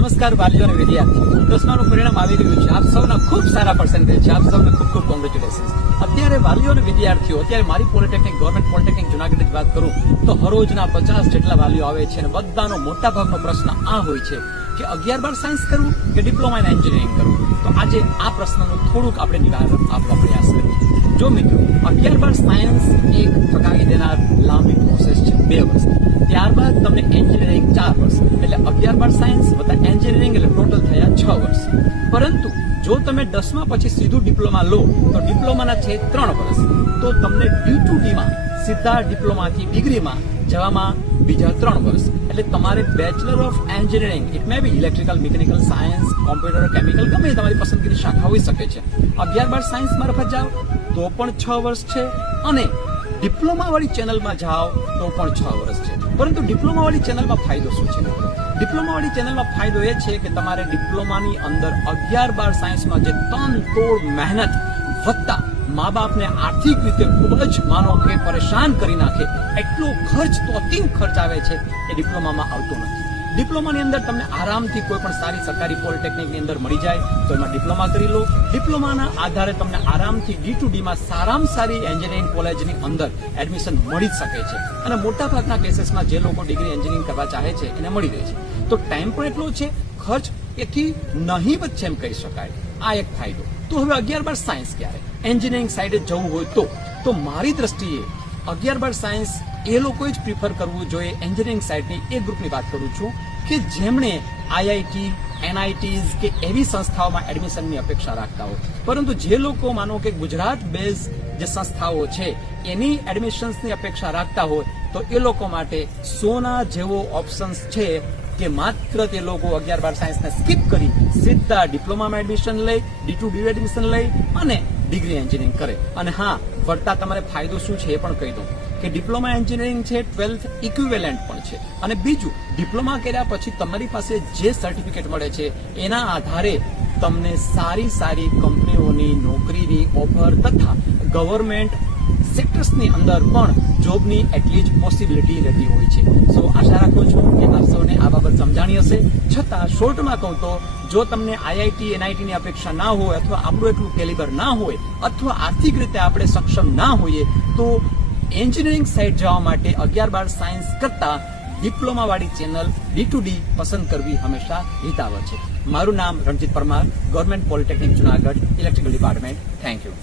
નમસ્કાર વાલીઓ અને વિદ્યાર્થીઓ, 10માનું પરિણામ આવી ગયું છે. આપ સૌના ખૂબ સારા પર્સન્ટેજ છે. આપ સૌને ખૂબ ખૂબ કોંગ્રેચ્યુલેશન્સ. અત્યારે વાલીઓ અને વિદ્યાર્થીઓ, અત્યારે મારી પોલિટેકનિક ગવર્મેન્ટ પોલિટેકનિક જુનાગઢની વાત કરું તો હરોજના 50 જેટલા વાલીઓ આવે છે અને બધાનો મોટા ભાગનો પ્રશ્ન આ હોય છે કે 11-12 સાયન્સ કરવું કે ડિપ્લોમા ઇન એન્જિનિયરિંગ કરવું. તો આજે આ પ્રશ્નનું થોડુંક આપણે નિવારણ આપવા પ્રયાસ કરીએ. જો મિત્રો 11-12 સાયન્સ એક થકાવી દેનાર લાંબી પ્રોસેસ છે, 2 વર્ષ. ત્યારબાદ તમને એન્જિનિયરિંગ 4 વર્ષ, એટલે 11-12 સાયન્સ વત્તા એન્જિનિયરિંગ એટલે ટોટલ થયા 6 વર્ષ. પરંતુ જો તમે 10મા પછી સીધું ડિપ્લોમા લો તો ડિપ્લોમાના છે 3 વર્ષ. તો તમને D2Dમાં સીધા ડિપ્લોમાથી ડિગ્રીમાં જવામાં બીજા 3 વર્ષ. એટલે તમારે bachelor of engineering, it may be electrical, mechanical, science, computer, chemical, ગમે તમારી પસંદગીની શાખા હોઈ શકે છે. 11-12 સાયન્સ મારફત જાઓ તો પણ 6 વર્ષ છે અને ડિપ્લોમા વાળી ચેનલમાં જાઓ તો પણ 6 વર્ષ છે. પરંતુ ડિપ્લોમા વાળી ચેનલમાં ફાયદો શું છે? ડિપ્લોમા વાળી ચેનલમાં ફાયદો એ છે કે તમારે ડિપ્લોમાની અંદર 11-12 સાયન્સમાં જે તનતોડ મહેનત વત્તા મા બાપને આર્થિક રીતે ખૂબ જ માનો કે પરેશાન કરી નાખે એટલો ખર્ચ, તો અતિમ ખર્ચ આવે છે એ ડિપ્લોમામાં આવતો નથી. ડિપ્લોમાની અંદર તમને આરામથી કોઈ પણ સારી સરકારી પોલિટેકનિકની અંદર મળી જાય તો એમાં ડિપ્લોમા કરી લો. ડિપ્લોમાના આધારે તમને આરામથી D2Dમાં સારામાં સારી એન્જિનિયરિંગ કોલેજની અંદર એડમિશન મળી જ શકે છે. અને મોટાભાગના કેસીસમાં જે લોકો ડિગ્રી એન્જિનિયરિંગ કરવા ચાહે છે એને મળી રહે છે. તો ટાઈમ પણ એટલો છે, ખર્ચ એથી નહીવત છે એમ કહી શકાય. આ એક ફાયદો. તો હવે 11-12 સાયન્સ ક્યારે એન્જિનિયરિંગ સાઈડે જવું હોય તો મારી દ્રષ્ટિએ 11-12 સાયન્સ એ લોકોએ જ પ્રિફર કરવું જોઈએ. એન્જિનિયરિંગ સાઈડની એક ગ્રુપની વાત કરું છું કે જેમણે IIT, NITs કે એવી સંસ્થાઓમાં એડમિશનની અપેક્ષા રાખતા હોય. પરંતુ જે લોકો માનો કે ગુજરાત બેઝ જે સંસ્થાઓ છે એની એડમિશન્સની અપેક્ષા રાખતા હોય તો એ લોકો માટે સોના જેવો ઓપ્શન્સ છે કે માત્ર તે લોકો 11-12 સાયન્સને સ્કીપ કરી સીધા ડિપ્લોમામાં એડમિશન લઈ, D2D એડમિશન લઈ અને ડિગ્રી એન્જિનિયરિંગ કરે. અને હા, વળતા તમારે ફાયદો શું છે એ પણ કહી દઉં કે ડિપ્લોમા એન્જિનિયરિંગ છે 12th ઇક્વિવેલન્ટ પણ છે. અને બીજું, ડિપ્લોમા કર્યા પછી તમારી પાસે જે સર્ટિફિકેટ મળે છે એના આધારે તમને સારી સારી કંપનીઓની નોકરીની ઓફર તથા ગવર્મેન્ટ સેક્ટર્સની અંદર પણ જોબની એટલી જ પોસિબિલિટી રહેતી હોય છે. સો આશા રાખું છું કે આપ સૌને આ બાબત સમજાણી હશે. છતાં શોર્ટમાં કહું તો જો તમને IIT, NIT ની અપેક્ષા ના હોય અથવા આપણું એટલું કેલિબર ના હોય અથવા આર્થિક રીતે આપણે સક્ષમ ના હોઈએ તો એન્જિનિયરિંગ સાઇડ જવા માટે 11-12 સાયન્સ કરતા ડિપ્લોમા વાળી ચેનલ D2D પસંદ કરવી હંમેશા હિતાવહ છે. મારું નામ Ranjit Parmar, government polytechnic Junagadh, electrical department. Thank you.